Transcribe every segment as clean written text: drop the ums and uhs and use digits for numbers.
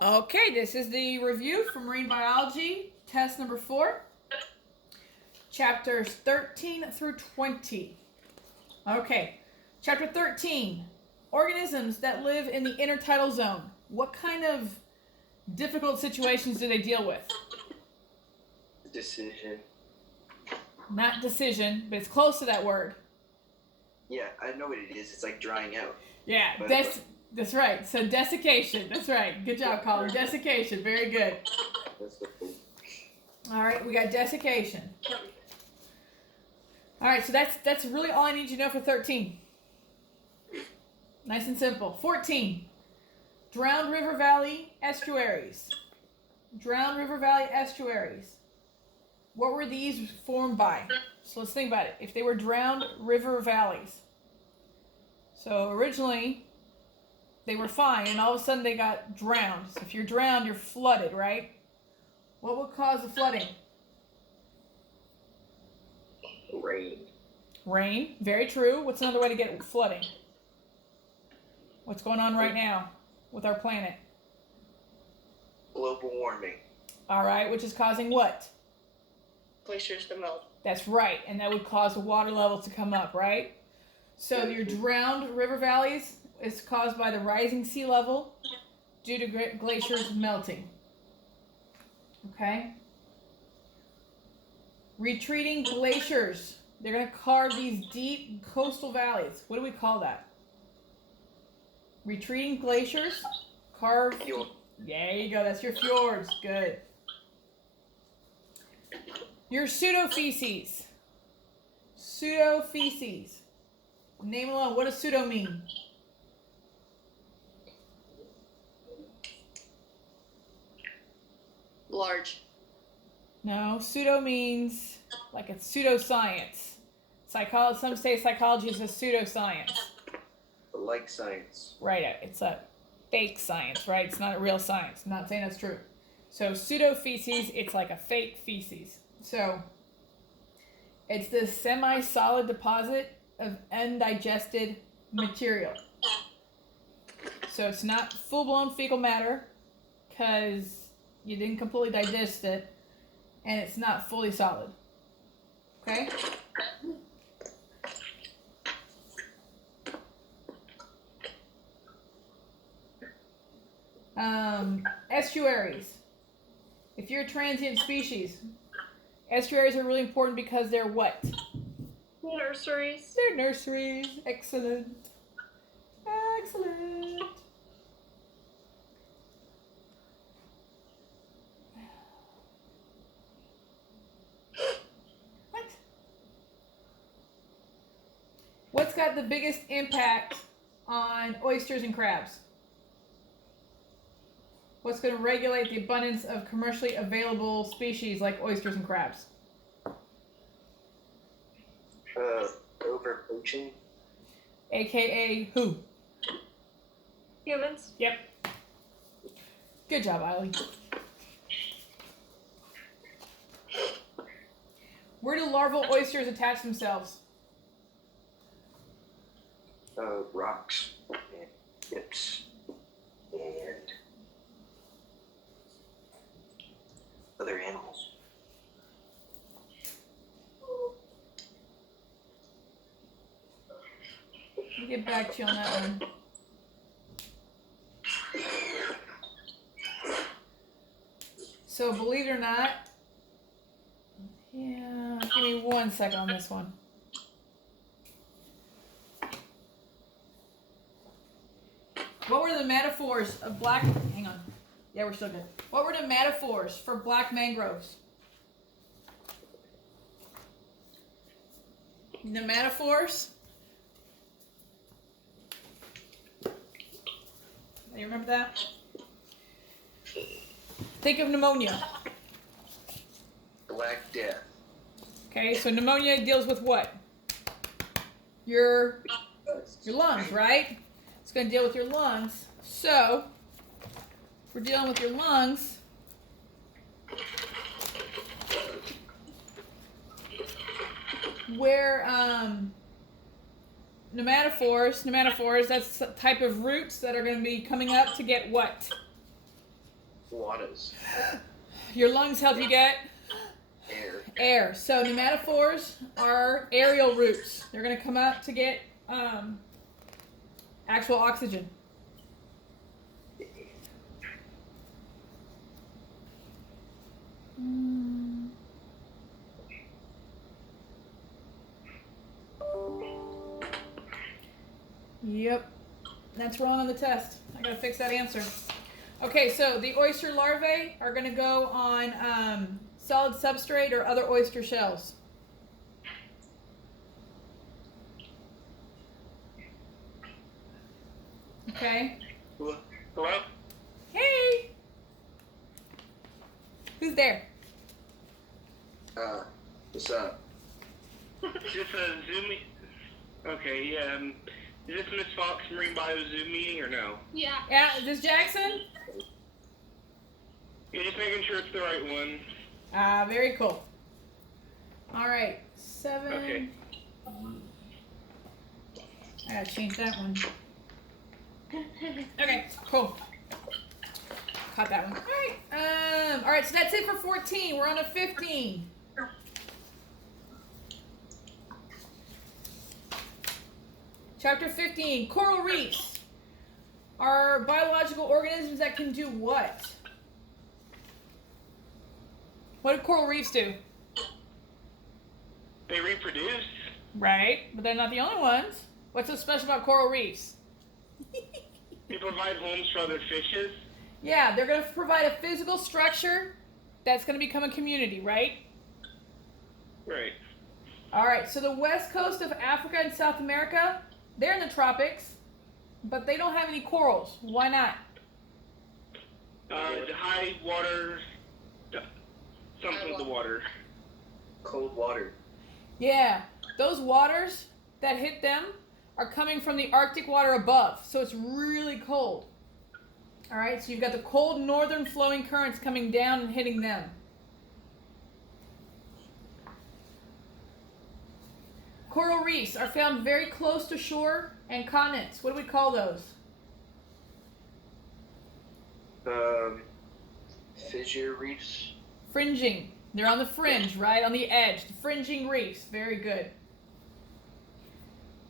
Okay, this is the review for marine biology, test number 4, chapters 13 through 20. Okay, chapter 13, organisms that live in the intertidal zone. What kind of difficult situations do they deal with? Decision. Not decision, but it's close to that word. Yeah, I know what it is. It's like drying out. Yeah, that's right. So desiccation. That's right. Good job, Colin. Desiccation. Very good. All right, we got desiccation. All right, so that's really all I need you to know for 13. Nice and simple. 14. Drowned river valley estuaries. Drowned river valley estuaries. What were these formed by? So let's think about it. If they were drowned river valleys. So originally, they were fine, and all of a sudden they got drowned. So if you're drowned, you're flooded, right? What would cause the flooding? Rain. Rain. Very true. What's another way to get flooding? What's going on right now with our planet? Global warming. All right, which is causing what? Glaciers to melt. That's right, and that would cause the water levels to come up, right? So your drowned river valleys is caused by the rising sea level due to glaciers melting. Okay? Retreating glaciers. They're going to carve these deep coastal valleys. What do we call that? Retreating glaciers carve. Fjord. There you go. That's your fjords. Good. Your pseudofeces. Pseudofeces. Name alone. What does pseudo mean? Large. No, pseudo means like it's pseudoscience. Some say psychology is a pseudoscience. Like science. Right, it's a fake science, right? It's not a real science. I'm not saying that's true. So pseudofeces, it's like a fake feces. So it's this semi-solid deposit of undigested material. So it's not full-blown fecal matter because you didn't completely digest it, and it's not fully solid. Okay? Estuaries. If you're a transient species, estuaries are really important because they're what? Nurseries. They're nurseries. Excellent. Excellent. What? What's got the biggest impact on oysters and crabs? What's going to regulate the abundance of commercially available species like oysters and crabs? Overpoaching. AKA who? Humans. Yep. Good job, Eileen. Where do larval oysters attach themselves? Rocks. And hips. And other animals. I'll get back to you on that one. So believe it or not, yeah, give me 1 second on this one. What were the metaphors of black, hang on. Yeah, we're still good. What were the metaphors for black mangroves? The metaphors? You remember that? Think of pneumonia. Black Death. Okay, so pneumonia deals with what? Your lungs, right? It's going to deal with your lungs. So, if we're dealing with your lungs, where nematophores, that's a type of roots that are going to be coming up to get what? Waters. Your lungs help you get Air. air. So pneumatophores are aerial roots. They're going to come out to get actual oxygen. Yep, that's wrong on the test. I gotta fix that answer. Okay, so the oyster larvae are gonna go on solid substrate or other oyster shells. Okay. Hello? Hey! Who's there? What's up? Is this a Zoom Okay, yeah. Is this Miss Fox Marine Bio Zoom meeting or no? Yeah. Yeah, is this Jackson? You're just making sure it's the right one. Very cool. All right, 7. Okay. I gotta change that one. Okay, cool. Caught that one. All right, so that's it for 14. We're on a 15. Chapter 15, coral reefs are biological organisms that can do what? What do coral reefs do? They reproduce. Right, but they're not the only ones. What's so special about coral reefs? They provide homes for other fishes. Yeah, they're going to provide a physical structure that's going to become a community, right? Right. All right, so the west coast of Africa and South America, they're in the tropics, but they don't have any corals. Why not? The high water, something with the water. Cold water. Yeah, those waters that hit them are coming from the Arctic water above, so it's really cold. All right, so you've got the cold northern flowing currents coming down and hitting them. Coral reefs are found very close to shore and continents. What do we call those? Fissure reefs. Fringing. They're on the fringe, right? On the edge. The fringing reefs. Very good.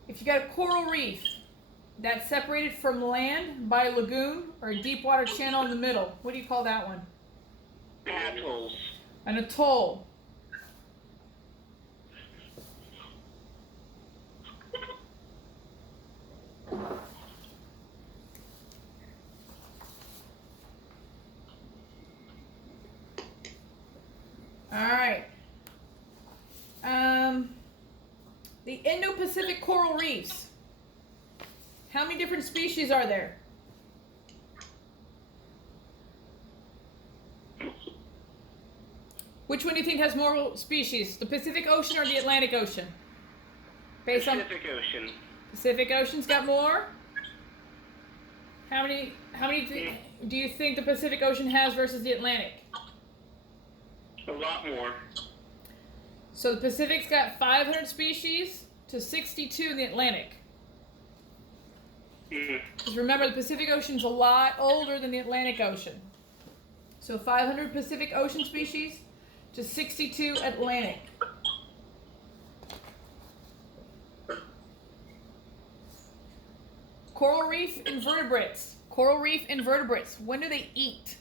If you got a coral reef that's separated from land by a lagoon or a deep water channel in the middle, what do you call that one? Atolls. An atoll. All right. The Indo-Pacific coral reefs. How many different species are there? Which one do you think has more species? The Pacific Ocean or the Atlantic Ocean? Based on Pacific Ocean. Pacific Ocean's got more? How many do you think the Pacific Ocean has versus the Atlantic? A lot more. So the Pacific's got 500 species to 62 in the Atlantic. Because remember, the Pacific Ocean's a lot older than the Atlantic Ocean. So 500 Pacific Ocean species to 62 Atlantic. Coral reef invertebrates. Coral reef invertebrates. When do they eat?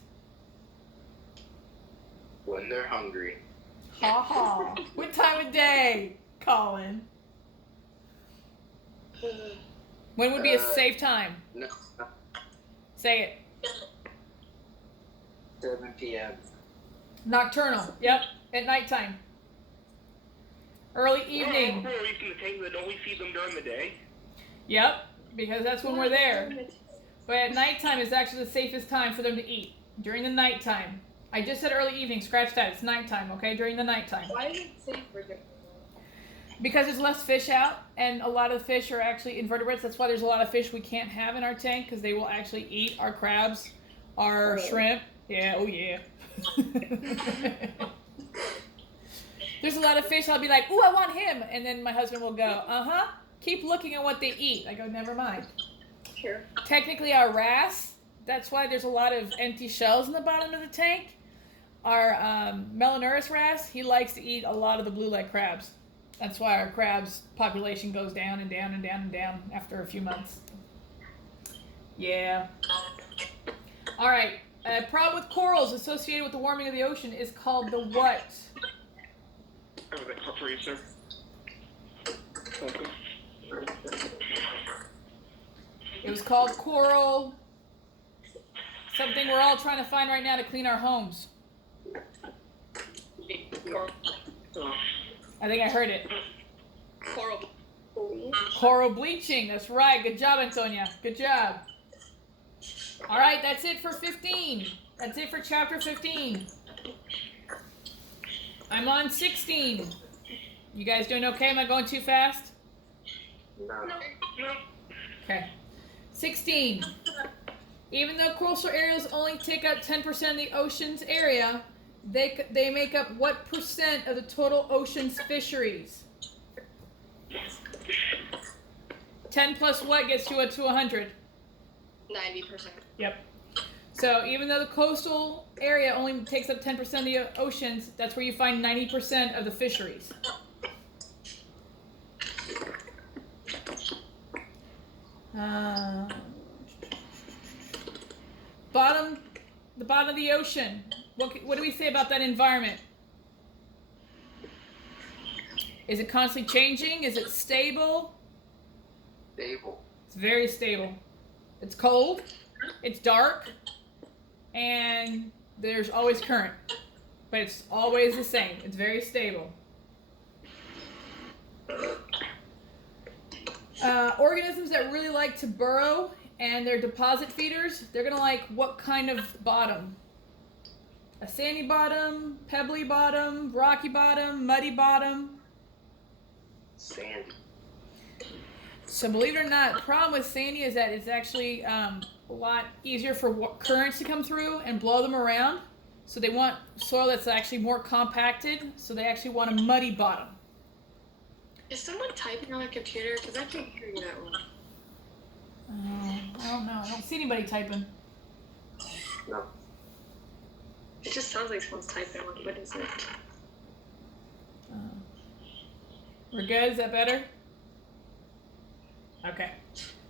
When they're hungry. Ha ha. What time of day, Colin? When would be a safe time? No. Say it. 7 p.m. Nocturnal. Yep. At nighttime. Early evening. Coral reefs in the tank, but don't we feed them during the day? Yep. Because that's when we're there. But at nighttime is actually the safest time for them to eat. During the nighttime. I just said early evening. Scratch that. It's nighttime, okay? During the nighttime. Why is it safe for them? Because there's less fish out, and a lot of fish are actually invertebrates. That's why there's a lot of fish we can't have in our tank, because they will actually eat our crabs, our shrimp. Yeah, oh yeah. There's a lot of fish I'll be like, ooh, I want him. And then my husband will go, keep looking at what they eat. I go, never mind. Sure. Technically, our wrasse that's why there's a lot of empty shells in the bottom of the tank. Our Melanurus wrasse, he likes to eat a lot of the blue leg crabs. That's why our crabs population goes down and down and down and down after a few months. Yeah. All right. A problem with corals associated with the warming of the ocean is called the what? Oh, that call for you, sir. Welcome. It was called coral. Something we're all trying to find right now to clean our homes. Coral. Oh. I think I heard it. Coral. Coral bleaching. That's right. Good job, Antonia. Good job. All right, that's it for 15. That's it for chapter 15. I'm on 16. You guys doing okay? Am I going too fast? No. No. Okay. 16. Even though coastal areas only take up 10% of the ocean's area, they make up what percent of the total ocean's fisheries? 10 plus what gets you to 100? 90%. Yep. So even though the coastal area only takes up 10% of the oceans, that's where you find 90% of the fisheries. The bottom of the ocean. What do we say about that environment? Is it constantly changing? Is it stable? Stable. It's very stable. It's cold, it's dark, and there's always current. But it's always the same. It's very stable. Organisms that really like to burrow and they're deposit feeders, they're going to like what kind of bottom? A sandy bottom, pebbly bottom, rocky bottom, muddy bottom? Sandy. So believe it or not, the problem with sandy is that it's actually a lot easier for currents to come through and blow them around. So they want soil that's actually more compacted. So they actually want a muddy bottom. Is someone typing on a computer? Because I can't hear you that well. I don't know. I don't see anybody typing. No. It just sounds like someone's typing. Like, what is it? We're good? Is that better? Okay.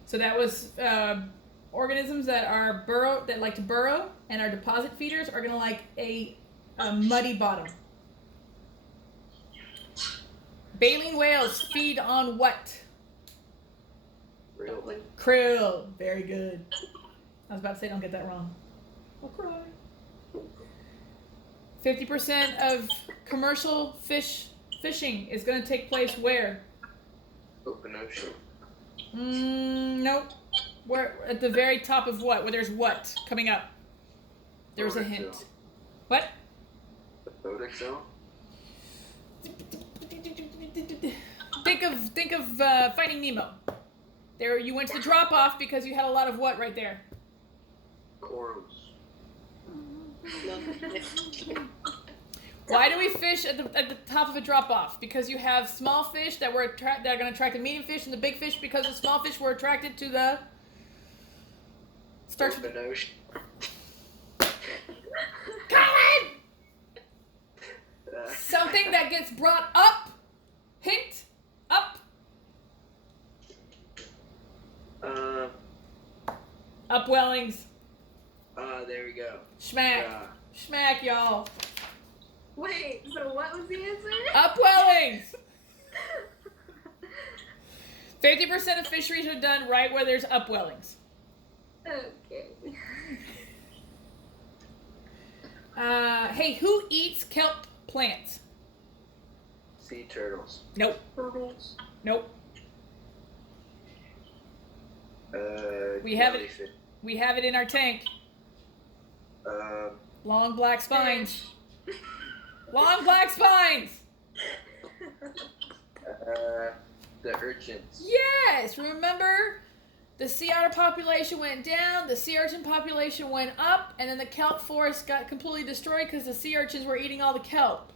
So that was organisms that are that like to burrow and are deposit feeders are gonna like a muddy bottom. Baleen whales feed on what? Really? Krill. Very good. I was about to say don't get that wrong. I'll cry. 50% of commercial fishing is going to take place where? Open ocean. Nope. Where at the very top of what? Where there's what coming up? There's a Nordic hint. zone. What? The Nordic zone? Think of Finding Nemo. There, you went to the drop off because you had a lot of what right there? Corals. Why do we fish at the top of a drop off? Because you have small fish that are going to attract the medium fish, and the big fish because the small fish were attracted to the. Starts with Open ocean. Colin! Something that gets brought up. Hint. Up. Upwellings. There we go. Schmack. Schmack, y'all. Wait, so what was the answer? Upwellings. 50% of fisheries are done right where there's upwellings. Okay. Hey, who eats kelp plants? Sea turtles. Nope. Turtles. Nope. We have it. Jellyfish. We have it in our tank. Long black spines. Long black spines. The urchins. Yes. Remember, the sea otter population went down, the sea urchin population went up, and then the kelp forest got completely destroyed because the sea urchins were eating all the kelp.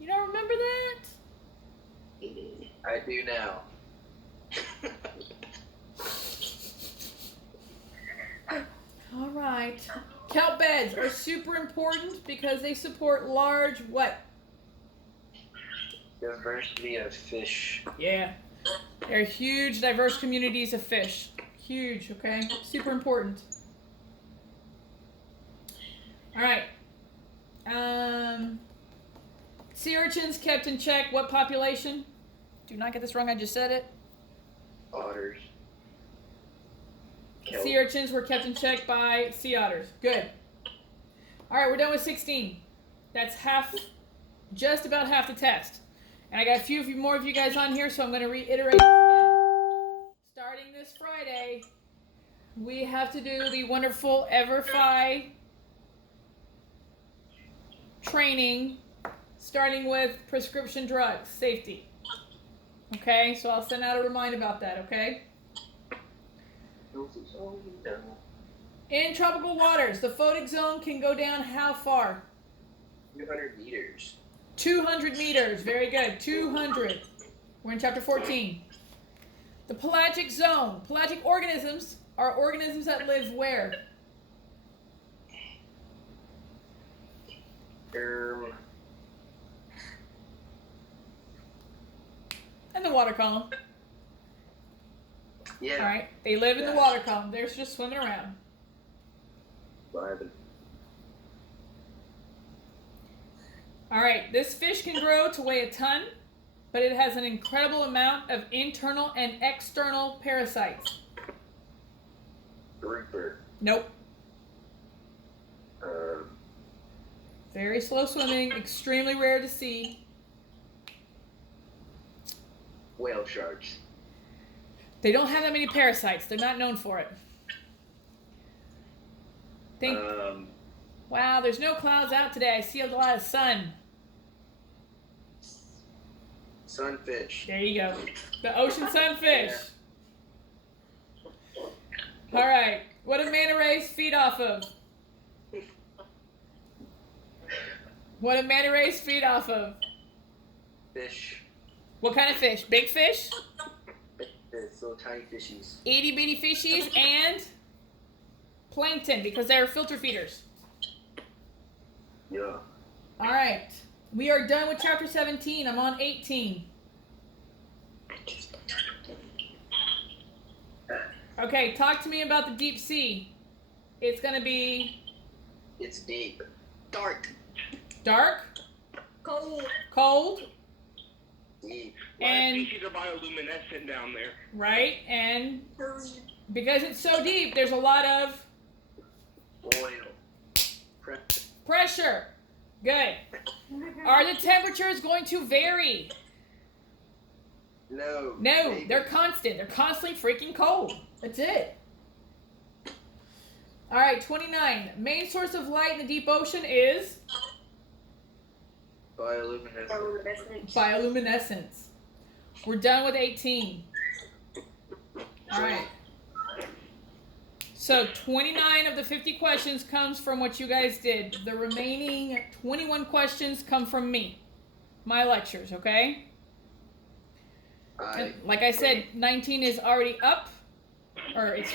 You don't remember that? I do now. All right. Kelp beds are super important because they support large what? Diversity of fish. Yeah. They're huge, diverse communities of fish. Huge, okay? Super important. All right. Sea urchins kept in check. What population? Do not get this wrong. I just said it. Otters. Kelp. Sea urchins were kept in check by sea otters. Good. All right, we're done with 16. That's half, just about half the test. And I got a few more of you guys on here, so I'm going to reiterate this again. Starting this Friday, we have to do the wonderful EverFi training, starting with prescription drugs, safety. Okay, so I'll send out a reminder about that, okay? In tropical waters, the photic zone can go down how far? 200 meters. 200 meters. Very good. 200. We're in chapter 14. The pelagic zone. Pelagic organisms are organisms that live where? In the water column. Yeah. All right. They live in the water column. They're just swimming around. All right. This fish can grow to weigh a ton, but it has an incredible amount of internal and external parasites. Grouper. Nope. Very slow swimming, extremely rare to see. Whale sharks. They don't have that many parasites. They're not known for it. Think. Wow, there's no clouds out today. I see a lot of sun. Sunfish. There you go. The ocean sunfish. All right. What do manta rays feed off of? What do manta rays feed off of? Fish. What kind of fish? Big fish? It's little tiny fishies. Itty bitty fishies and plankton because they're filter feeders. Yeah. All right. We are done with chapter 17. I'm on 18. Okay, talk to me about the deep sea. It's going to be... It's deep. Dark. Dark? Cold. Cold? Deep. And... species are bioluminescent down there. Right, and because it's so deep, there's a lot of... Oil. Pressure. Good. Are the temperatures going to vary? No. No, Maybe. they're constant. They're constantly freaking cold. That's it. All right, 29. Main source of light in the deep ocean is Bioluminescent. bioluminescence. We're done with 18. All right. So 29 of the 50 questions comes from what you guys did. The remaining 21 questions come from me. My lectures, okay? And like I said, 19 is already up, or it's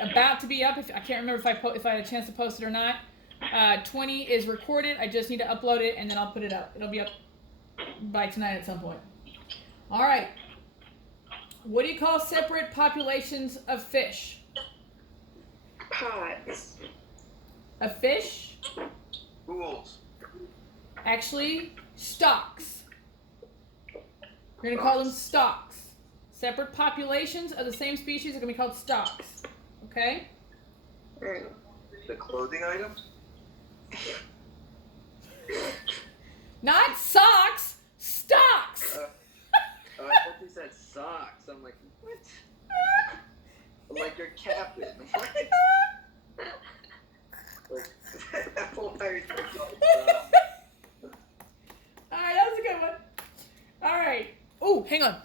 about to be up. I can't remember if I had a chance to post it or not. 20 is recorded. I just need to upload it, and then I'll put it up. It'll be up by tonight at some point. All right. What do you call separate populations of fish? Pods. A fish? Pools. Actually, stocks. We're going to call them stocks. Separate populations of the same species are going to be called stocks. Okay? The clothing items? Not socks! Stocks! I thought you said socks. I'm like, what? I'm like, you're captain. What? Like, that whole entire thing is called socks. Alright, that was a good one. Alright. Oh, hang on.